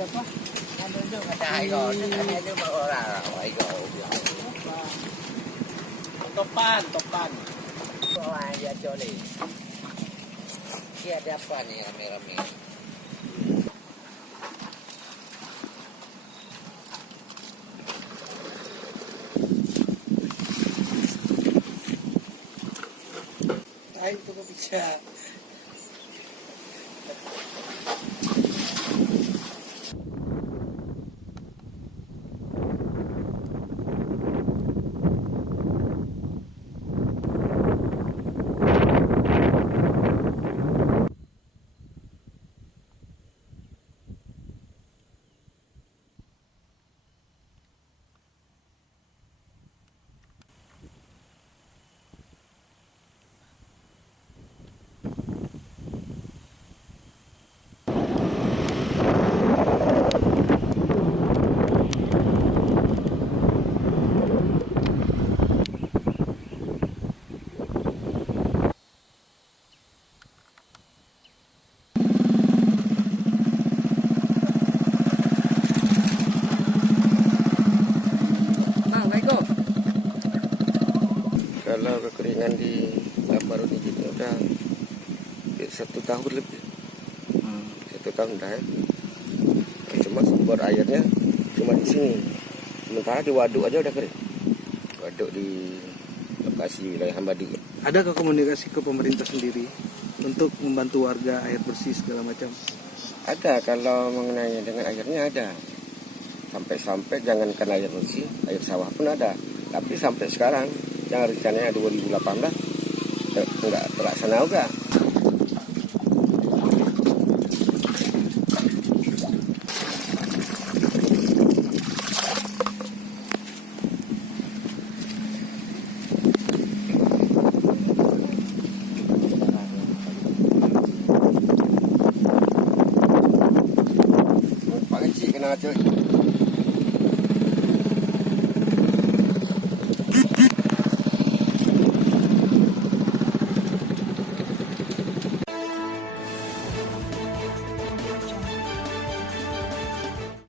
apa? Ano nyo, kadahay ko. Ano nyo ba oras? Ay ko. Topan, topan. Wah, ya jolly. Dia ada apa nih rame-rame? Ay, itu kok bisa. Kalau kekeringan di Lambaru ini juga udah 1 tahun lebih. 1 tahun dah ya. Cuma sumber airnya cuma di sini. Sementara di waduk aja udah kering. Waduk di lokasi wilayah Hambadi. Adakah komunikasi ke pemerintah sendiri untuk membantu warga air bersih segala macam? Ada, kalau mengenai dengan airnya ada. Sampai-sampai jangankan air bersih, air sawah pun ada. Tapi sampai sekarang yang rencananya 2018 enggak terlaksana juga. Pak kecil kena cuy.